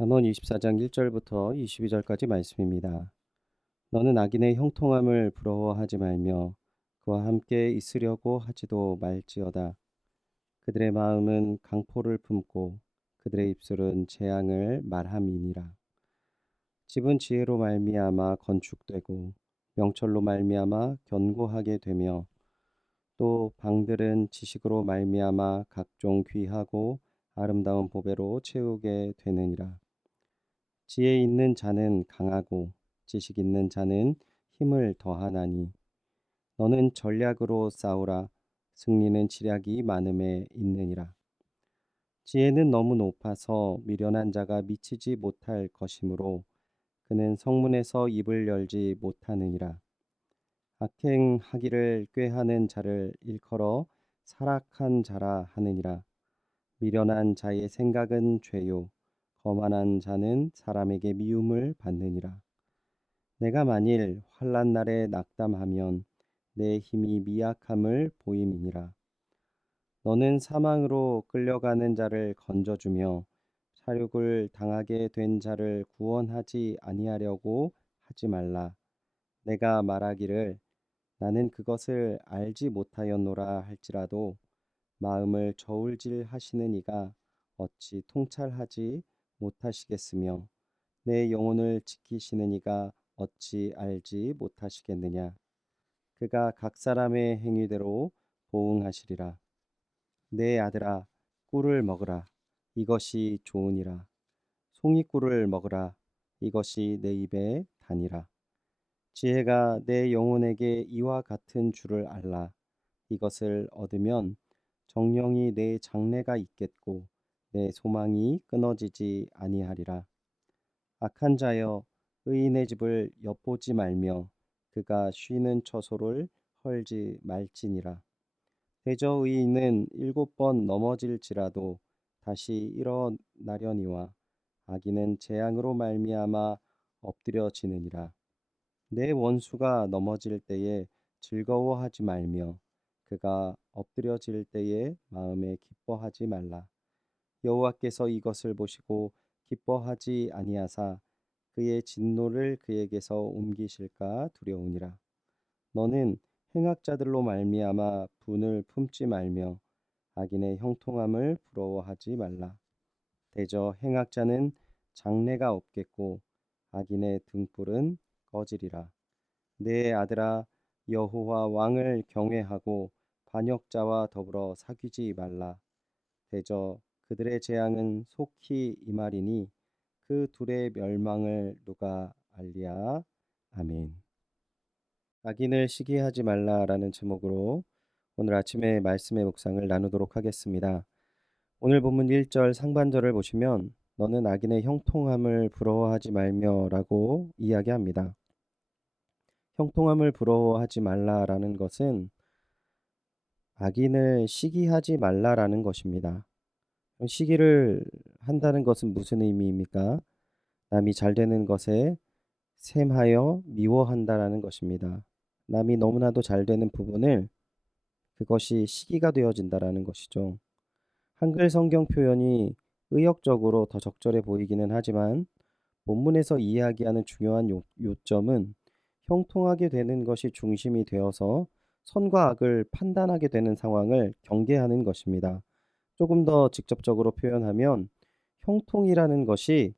잠언 24장 1절부터 22절까지 말씀입니다. 너는 악인의 형통함을 부러워하지 말며 그와 함께 있으려고 하지도 말지어다. 그들의 마음은 강포를 품고 그들의 입술은 재앙을 말함이니라. 집은 지혜로 말미암아 건축되고 명철로 말미암아 견고하게 되며 또 방들은 지식으로 말미암아 각종 귀하고 아름다운 보배로 채우게 되느니라. 지혜 있는 자는 강하고 지식 있는 자는 힘을 더하나니 너는 전략으로 싸우라. 승리는 지략이 많음에 있느니라. 지혜는 너무 높아서 미련한 자가 미치지 못할 것이므로 그는 성문에서 입을 열지 못하느니라. 악행하기를 꾀하는 자를 일컬어 사락한 자라 하느니라. 미련한 자의 생각은 죄요 거만한 자는 사람에게 미움을 받느니라. 내가 만일 환난 날에 낙담하면 내 힘이 미약함을 보임이니라. 너는 사망으로 끌려가는 자를 건져주며 사륙을 당하게 된 자를 구원하지 아니하려고 하지 말라. 내가 말하기를 나는 그것을 알지 못하였노라 할지라도 마음을 저울질 하시는 이가 어찌 통찰하지 못하시겠으며 내 영혼을 지키시는 이가 어찌 알지 못하시겠느냐. 그가 각 사람의 행위대로 보응하시리라. 내 아들아 꿀을 먹으라. 이것이 좋으니라. 송이꿀을 먹으라. 이것이 내 입에 다니라. 지혜가 내 영혼에게 이와 같은 줄을 알라. 이것을 얻으면 정령이 내 장래가 있겠고 내 소망이 끊어지지 아니하리라. 악한 자여 의인의 집을 엿보지 말며 그가 쉬는 처소를 헐지 말지니라. 대저 의인은 7번 넘어질지라도 다시 일어나려니와 악인은 재앙으로 말미암아 엎드려지느니라. 내 원수가 넘어질 때에 즐거워하지 말며 그가 엎드려질 때에 마음에 기뻐하지 말라. 여호와께서 이것을 보시고 기뻐하지 아니하사 그의 진노를 그에게서 옮기실까 두려우니라. 너는 행악자들로 말미암아 분을 품지 말며 악인의 형통함을 부러워하지 말라. 대저 행악자는 장래가 없겠고 악인의 등불은 꺼지리라. 내 아들아 여호와 왕을 경외하고 반역자와 더불어 사귀지 말라. 대저 그들의 재앙은 속히 임하리니 그 둘의 멸망을 누가 알리야. 아멘. 악인을 시기하지 말라라는 제목으로 오늘 아침에 말씀의 묵상을 나누도록 하겠습니다. 오늘 본문 1절 상반절을 보시면 너는 악인의 형통함을 부러워하지 말며라고 이야기합니다. 형통함을 부러워하지 말라라는 것은 악인을 시기하지 말라라는 것입니다. 시기를 한다는 것은 무슨 의미입니까? 남이 잘 되는 것에 샘하여 미워한다라는 것입니다. 남이 너무나도 잘 되는 부분을 그것이 시기가 되어진다라는 것이죠. 한글 성경 표현이 의역적으로 더 적절해 보이기는 하지만 본문에서 이야기하는 중요한 요점은 형통하게 되는 것이 중심이 되어서 선과 악을 판단하게 되는 상황을 경계하는 것입니다. 조금 더 직접적으로 표현하면 형통이라는 것이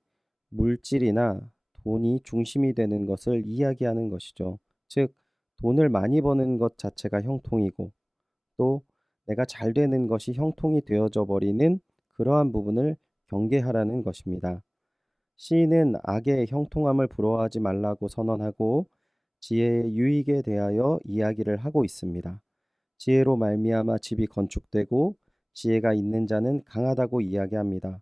물질이나 돈이 중심이 되는 것을 이야기하는 것이죠. 즉, 돈을 많이 버는 것 자체가 형통이고 또 내가 잘 되는 것이 형통이 되어져 버리는 그러한 부분을 경계하라는 것입니다. 시인은 악의 형통함을 부러워하지 말라고 선언하고 지혜의 유익에 대하여 이야기를 하고 있습니다. 지혜로 말미암아 집이 건축되고 지혜가 있는 자는 강하다고 이야기합니다.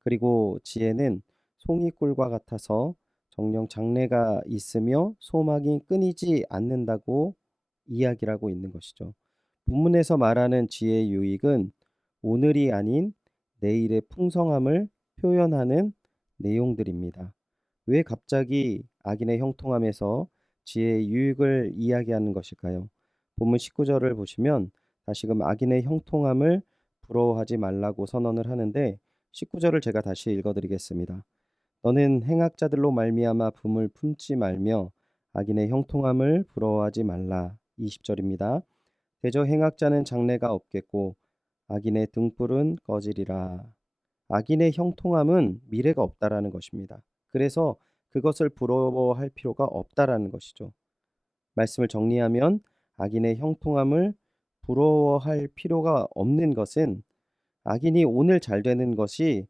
그리고 지혜는 송이꿀과 같아서 정령 장래가 있으며 소망이 끊이지 않는다고 이야기를 하고 있는 것이죠. 본문에서 말하는 지혜의 유익은 오늘이 아닌 내일의 풍성함을 표현하는 내용들입니다. 왜 갑자기 악인의 형통함에서 지혜의 유익을 이야기하는 것일까요? 본문 19절을 보시면 다시금 악인의 형통함을 부러워하지 말라고 선언을 하는데 19절을 제가 다시 읽어드리겠습니다. 너는 행악자들로 말미암아 붐을 품지 말며 악인의 형통함을 부러워하지 말라. 20절입니다. 대저 행악자는 장래가 없겠고 악인의 등불은 꺼지리라. 악인의 형통함은 미래가 없다라는 것입니다. 그래서 그것을 부러워할 필요가 없다라는 것이죠. 말씀을 정리하면 악인의 형통함을 부러워할 필요가 없는 것은 악인이 오늘 잘 되는 것이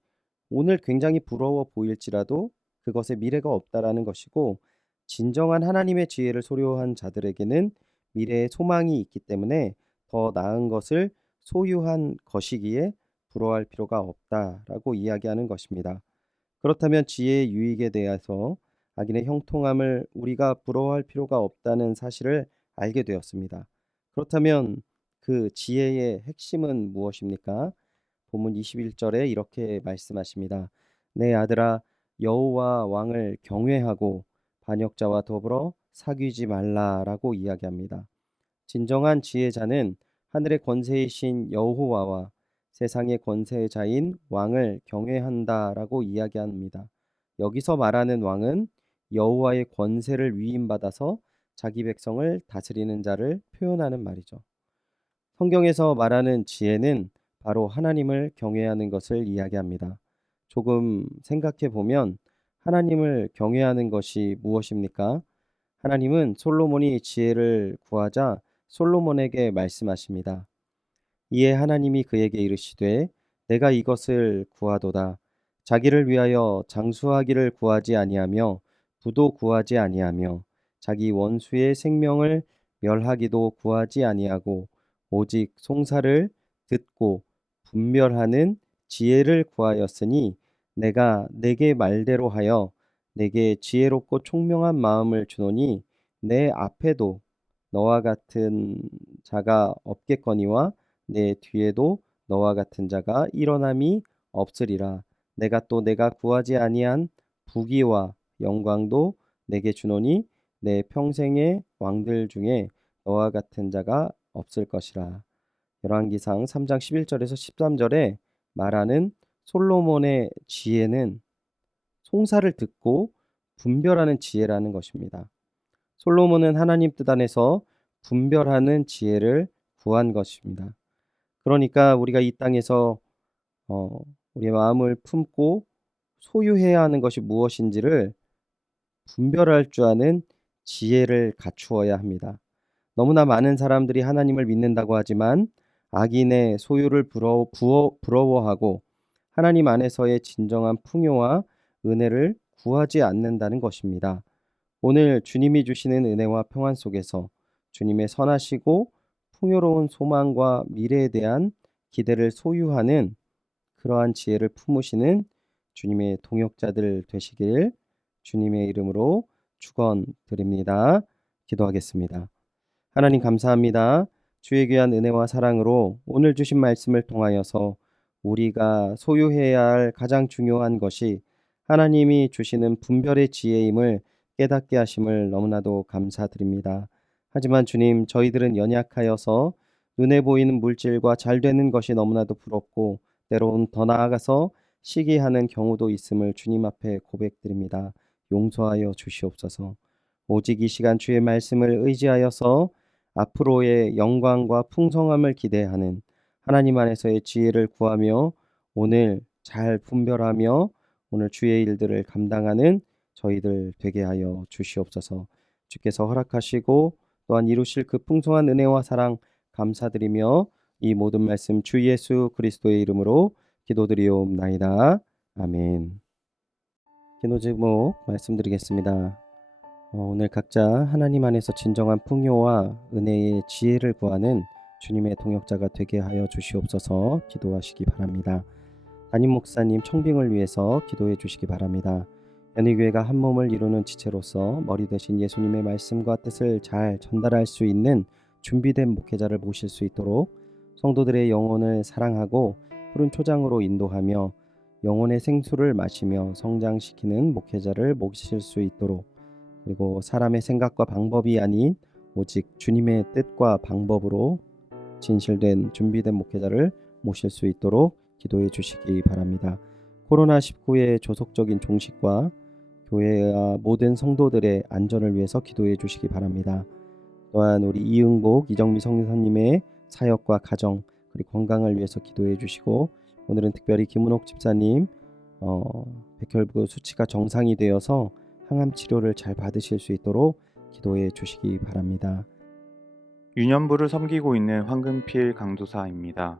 오늘 굉장히 부러워 보일지라도 그것에 미래가 없다라는 것이고, 진정한 하나님의 지혜를 소유한 자들에게는 미래에 소망이 있기 때문에 더 나은 것을 소유한 것이기에 부러워할 필요가 없다라고 이야기하는 것입니다. 그렇다면 지혜의 유익에 대해서 악인의 형통함을 우리가 부러워할 필요가 없다는 사실을 알게 되었습니다. 그렇다면 그 지혜의 핵심은 무엇입니까? 본문 21절에 이렇게 말씀하십니다. 내 아들아, 여호와 왕을 경외하고 반역자와 더불어 사귀지 말라라고 이야기합니다. 진정한 지혜자는 하늘의 권세이신 여호와와 세상의 권세자인 왕을 경외한다라고 이야기합니다. 여기서 말하는 왕은 여호와의 권세를 위임받아서 자기 백성을 다스리는 자를 표현하는 말이죠. 성경에서 말하는 지혜는 바로 하나님을 경외하는 것을 이야기합니다. 조금 생각해 보면 하나님을 경외하는 것이 무엇입니까? 하나님은 솔로몬이 지혜를 구하자 솔로몬에게 말씀하십니다. 이에 하나님이 그에게 이르시되 내가 이것을 구하도다. 자기를 위하여 장수하기를 구하지 아니하며 부도 구하지 아니하며 자기 원수의 생명을 멸하기도 구하지 아니하고 오직 송사를 듣고 분별하는 지혜를 구하였으니 내가 내게 말대로 하여 내게 지혜롭고 총명한 마음을 주노니 내 앞에도 너와 같은 자가 없겠거니와 내 뒤에도 너와 같은 자가 일어남이 없으리라. 내가 또 내가 구하지 아니한 부귀와 영광도 내게 주노니 내 평생의 왕들 중에 너와 같은 자가 없을 것이라. 열왕기상 3장 11절에서 13절에 말하는 솔로몬의 지혜는 송사를 듣고 분별하는 지혜라는 것입니다. 솔로몬은 하나님 뜻 안에서 분별하는 지혜를 구한 것입니다. 그러니까 우리가 이 땅에서 우리의 마음을 품고 소유해야 하는 것이 무엇인지를 분별할 줄 아는 지혜를 갖추어야 합니다. 너무나 많은 사람들이 하나님을 믿는다고 하지만 악인의 소유를 부러워하고 하나님 안에서의 진정한 풍요와 은혜를 구하지 않는다는 것입니다. 오늘 주님이 주시는 은혜와 평안 속에서 주님의 선하시고 풍요로운 소망과 미래에 대한 기대를 소유하는 그러한 지혜를 품으시는 주님의 동역자들 되시길 주님의 이름으로 축원드립니다. 기도하겠습니다. 하나님 감사합니다. 주의 귀한 은혜와 사랑으로 오늘 주신 말씀을 통하여서 우리가 소유해야 할 가장 중요한 것이 하나님이 주시는 분별의 지혜임을 깨닫게 하심을 너무나도 감사드립니다. 하지만 주님, 저희들은 연약하여서 눈에 보이는 물질과 잘 되는 것이 너무나도 부럽고 때로는 더 나아가서 시기하는 경우도 있음을 주님 앞에 고백드립니다. 용서하여 주시옵소서. 오직 이 시간 주의 말씀을 의지하여서 앞으로의 영광과 풍성함을 기대하는 하나님 안에서의 지혜를 구하며 오늘 잘 분별하며 오늘 주의 일들을 감당하는 저희들 되게 하여 주시옵소서. 주께서 허락하시고 또한 이루실 그 풍성한 은혜와 사랑 감사드리며 이 모든 말씀 주 예수 그리스도의 이름으로 기도드리옵나이다. 아멘. 기도 제목 말씀드리겠습니다. 오늘 각자 하나님 안에서 진정한 풍요와 은혜의 지혜를 구하는 주님의 동역자가 되게 하여 주시옵소서. 기도하시기 바랍니다. 담임 목사님 청빙을 위해서 기도해 주시기 바랍니다. 연희교회가 한 몸을 이루는 지체로서 머리 대신 예수님의 말씀과 뜻을 잘 전달할 수 있는 준비된 목회자를 모실 수 있도록 성도들의 영혼을 사랑하고 푸른 초장으로 인도하며 영혼의 생수를 마시며 성장시키는 목회자를 모실 수 있도록, 그리고 사람의 생각과 방법이 아닌 오직 주님의 뜻과 방법으로 진실된 준비된 목회자를 모실 수 있도록 기도해 주시기 바랍니다. 코로나19의 조속적인 종식과 교회와 모든 성도들의 안전을 위해서 기도해 주시기 바랍니다. 또한 우리 이응복, 이정미 성사님의 사역과 가정 그리고 건강을 위해서 기도해 주시고, 오늘은 특별히 김은옥 집사님 백혈구 수치가 정상이 되어서 항암 치료를 잘 받으실 수 있도록 기도해 주시기 바랍니다. 유년부를 섬기고 있는 황금필 강도사입니다.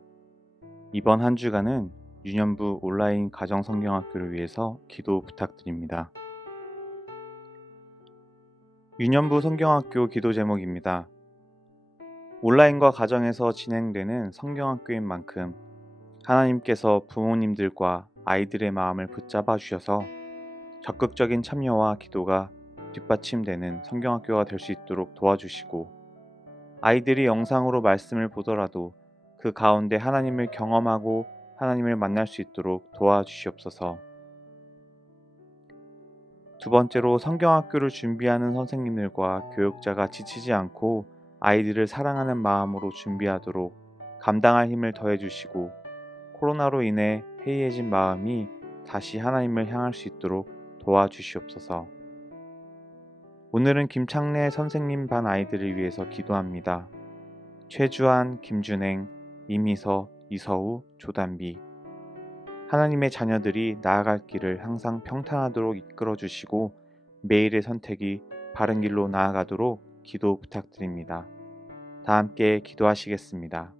이번 한 주간은 유년부 온라인 가정성경학교를 위해서 기도 부탁드립니다. 유년부 성경학교 기도 제목입니다. 온라인과 가정에서 진행되는 성경학교인 만큼 하나님께서 부모님들과 아이들의 마음을 붙잡아 주셔서 적극적인 참여와 기도가 뒷받침되는 성경학교가 될 수 있도록 도와주시고, 아이들이 영상으로 말씀을 보더라도 그 가운데 하나님을 경험하고 하나님을 만날 수 있도록 도와주시옵소서. 두 번째로, 성경학교를 준비하는 선생님들과 교육자가 지치지 않고 아이들을 사랑하는 마음으로 준비하도록 감당할 힘을 더해주시고, 코로나로 인해 해이해진 마음이 다시 하나님을 향할 수 있도록 도와주시옵소서. 오늘은 김창래 선생님 반 아이들을 위해서 기도합니다. 최주한, 김준행, 이미서, 이서우, 조단비. 하나님의 자녀들이 나아갈 길을 항상 평탄하도록 이끌어 주시고 매일의 선택이 바른 길로 나아가도록 기도 부탁드립니다. 다 함께 기도하시겠습니다.